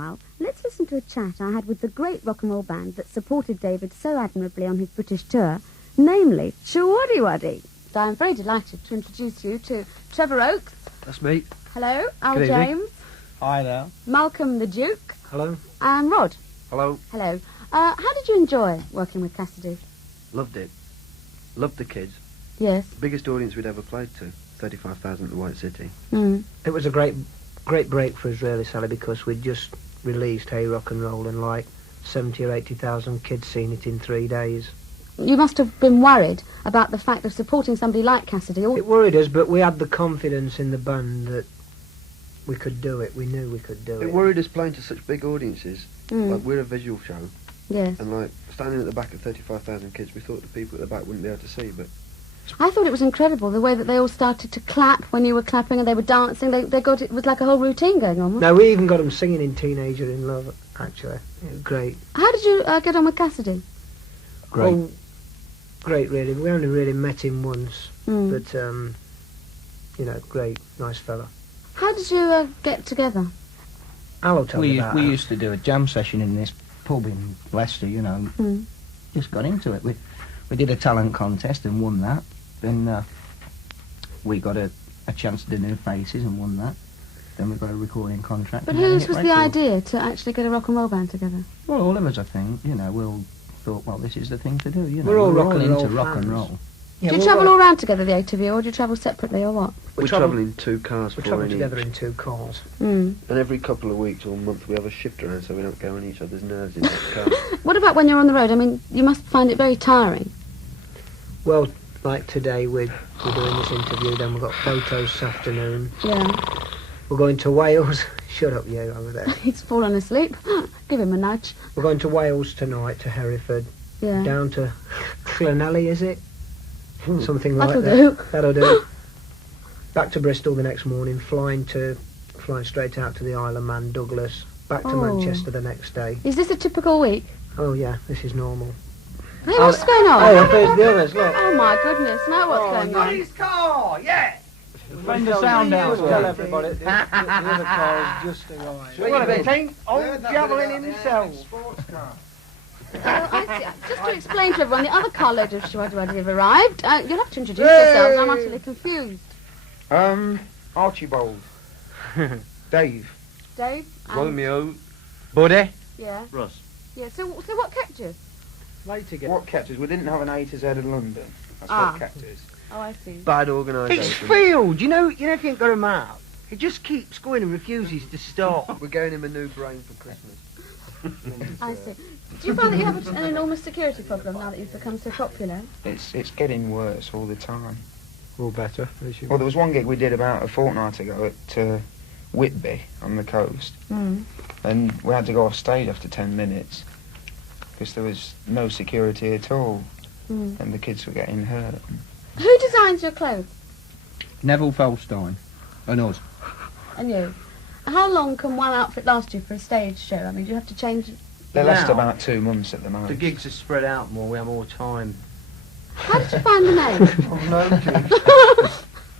Meanwhile, let's listen to a chat I had with the great rock and roll band that supported David so admirably on his British tour, namely Showaddywaddy. I'm very delighted to introduce you to Trevor Oakes. That's me. Hello. Al Good evening. James. Hi there. Malcolm the Duke. Hello. And Rod. Hello. Hello. How did you enjoy working with Cassidy? Loved it. Loved the kids. Yes. Biggest audience we'd ever played to. 35,000 at the White City. Mm. It was a great break for us, really, Sally, because we'd just released Hey Rock and Roll and like 70 or 80,000 kids seen it in 3 days. You must have been worried about the fact of supporting somebody like Cassidy. It worried us, but we had the confidence in the band that we could do it. We knew we could do it. It worried us playing to such big audiences. Mm. Like, we're a visual show. Yes. And, like, standing at the back of 35,000 kids, we thought the people at the back wouldn't be able to see, but... I thought it was incredible, the way that they all started to clap when you were clapping and they were dancing. It was like a whole routine going on. No, we even got them singing in Teenager in Love, actually. It was great. How did you get on with Cassidy? Great. Oh, great, really. We only really met him once, but, you know, great, nice fella. How did you get together? Al tell me about We that. used to do a jam session in this pub in Leicester, you know. Just got into it. We did a talent contest and won that. Then we got a chance to do New Faces and won that. Then we got a recording contract. But and had a whose hit was the record. idea to actually get a rock and roll band together? Well, all of us, I think. You know, we all thought, well, this is the thing to do. You know, We're all we were rock and roll into rock and fans. roll. Yeah, Do you travel all round together, the eight of you, or do you travel separately, or what? We travel in 2 cars, We 4 travel in together each. in 2 cars. Mm. And every couple of weeks or month we have a shift around so we don't go on each other's nerves in that car. What about when you're on the road? I mean, you must find it very tiring. Well, like today, we're doing this interview, then we've got photos this afternoon. Yeah. We're going to Wales. Shut up, you, over there. He's fallen asleep. Give him a nudge. We're going to Wales tonight, to Hereford. Yeah. Down to Llanelli, is it? Something like That'll that. do. That'll do. Back to Bristol the next morning, flying straight out to the Isle of Man, Douglas. Back to Oh. Manchester the next day. Is this a typical week? Oh yeah, this is normal. Hey, what's going on? Oh, there's the others, look. Oh, my goodness. Now what's going on? His car, yeah! Bring the sound down. Tell everybody, the other car has just arrived. What have they think? Old javelin himself. Sports car. I see. Just to explain to everyone, the other carload of Showaddywaddy have arrived. You'll have to introduce yourselves. I'm utterly confused. Archibald. Dave. Dave? and- Romeo. Buddy. Yeah. Russ. Yeah, so what kept you? Later, get What kept us? We didn't have an A to Z in London. That's Ah. what kept us. Oh, I see. Bad It's organisation. Field, you know if you ain't got a map, it just keeps going and refuses to stop. We're getting him a new brain for Christmas. I see. Do you find that you have an enormous security problem now that you've become so popular? It's getting worse all the time. All better. Well, there was one gig we did about a fortnight ago at Whitby on the coast, and we had to go off stage after 10 minutes because there was no security at all, and the kids were getting hurt. Who designs your clothes? Neville Feldstein and us. And you? How long can one outfit last you for a stage show? I mean, do you have to change it? They last Now, about 2 months at the most. The gigs are spread out more, we have more time. How did you find the name? Oh, no,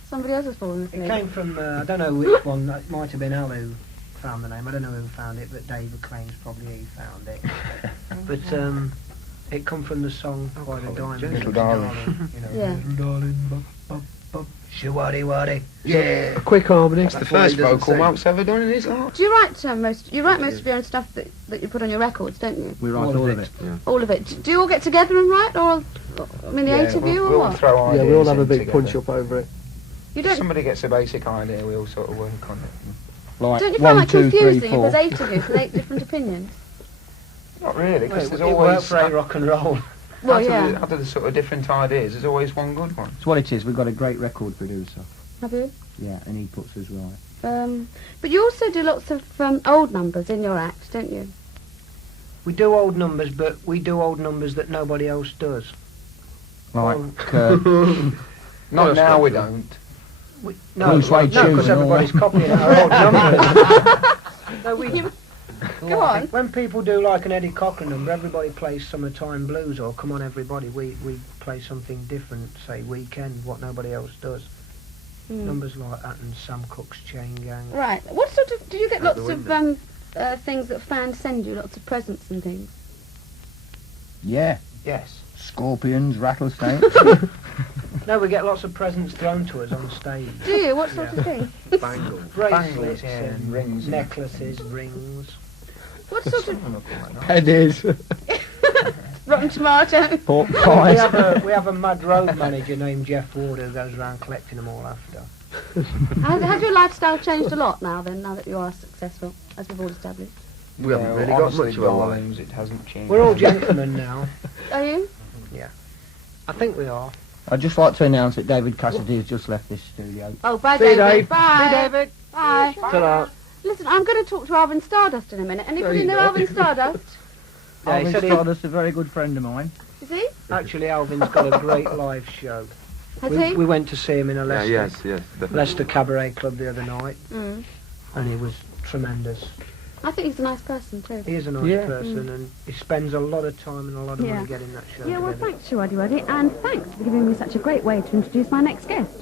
Somebody else has fallen It asleep. came from, I don't know which one, it might have been Al who found the name, I don't know who found it, but David claims probably he found it. But it come from the song by the Diamonds. Little Darling. You know, Yeah. Little Darling, bop, bop, bop, Showaddywaddy. Yeah. Quick harmony. That's the That's why he first doesn't vocal sing. Mark's ever done in his life. Do you write most of your own stuff that you put on your records, don't you? We write all of it. All of it. Do you all get together and write, or I mean, the eight of you, or we'll what? throw ideas Yeah, we all have a in big together. punch up over it. You If don't. somebody gets a basic idea, we all sort of work on it. Like Don't you find 1, that 2, 3, confusing? If 4. there's eight of you with 8 different opinions. Not really, because It there's worked always... for A Rock and Roll. Well, out, yeah. out of the sort of different ideas, there's always one good one. It's what it is. We've got a great record producer. Have you? Yeah, and he puts us right. But you also do lots of old numbers in your act, don't you? We do old numbers, but we do old numbers that nobody else does. Like, Not now, we don't. No, Blue suede shoes because and all everybody's that. copying our old numbers. No, we... Go on. When people do like an Eddie Cochran number, everybody plays Summertime Blues or Come On Everybody. We play something different, say Weekend, what nobody else does. Numbers like that and Sam Cooke's Chain Gang. Right. What sort of... Do you get Out lots the of window. things that fans send you, lots of presents and things? Yeah, Yes. scorpions, rattlesnakes. No, we get lots of presents thrown to us on stage. Do you? What sort of thing? Bangles. Bracelets, yeah, and rings. necklaces, rings. What sort of... Pennies, Rotten tomato? pork We pies. we have a mud road manager named Jeff Ward who goes around collecting them all after. Has your lifestyle changed a lot now then, now that you are successful, as we've all established? We haven't really got honestly, much of a life. darlings, it hasn't changed. We're all gentlemen now. Are you? I think we are. I'd just like to announce that David Cassidy has just left this studio. Oh, bye, See you, David. Dave. Bye. See you, David. Bye. Ta-da. Listen, I'm going to talk to Alvin Stardust in a minute. Anybody know Alvin Stardust? Yeah, he Alvin said he- Stardust, a very good friend of mine. Is he? Actually, Alvin's got a great live show. Has he? We went to see him in a Yeah, Leicester, yes, definitely. Leicester Cabaret Club the other night, Mm. and he was tremendous. I think he's a nice person too. He is a nice Yeah. person, and he spends a lot of time and a lot of Yeah. money getting that show Yeah, well, together. thanks, Showaddywaddy, and thanks for giving me such a great way to introduce my next guest.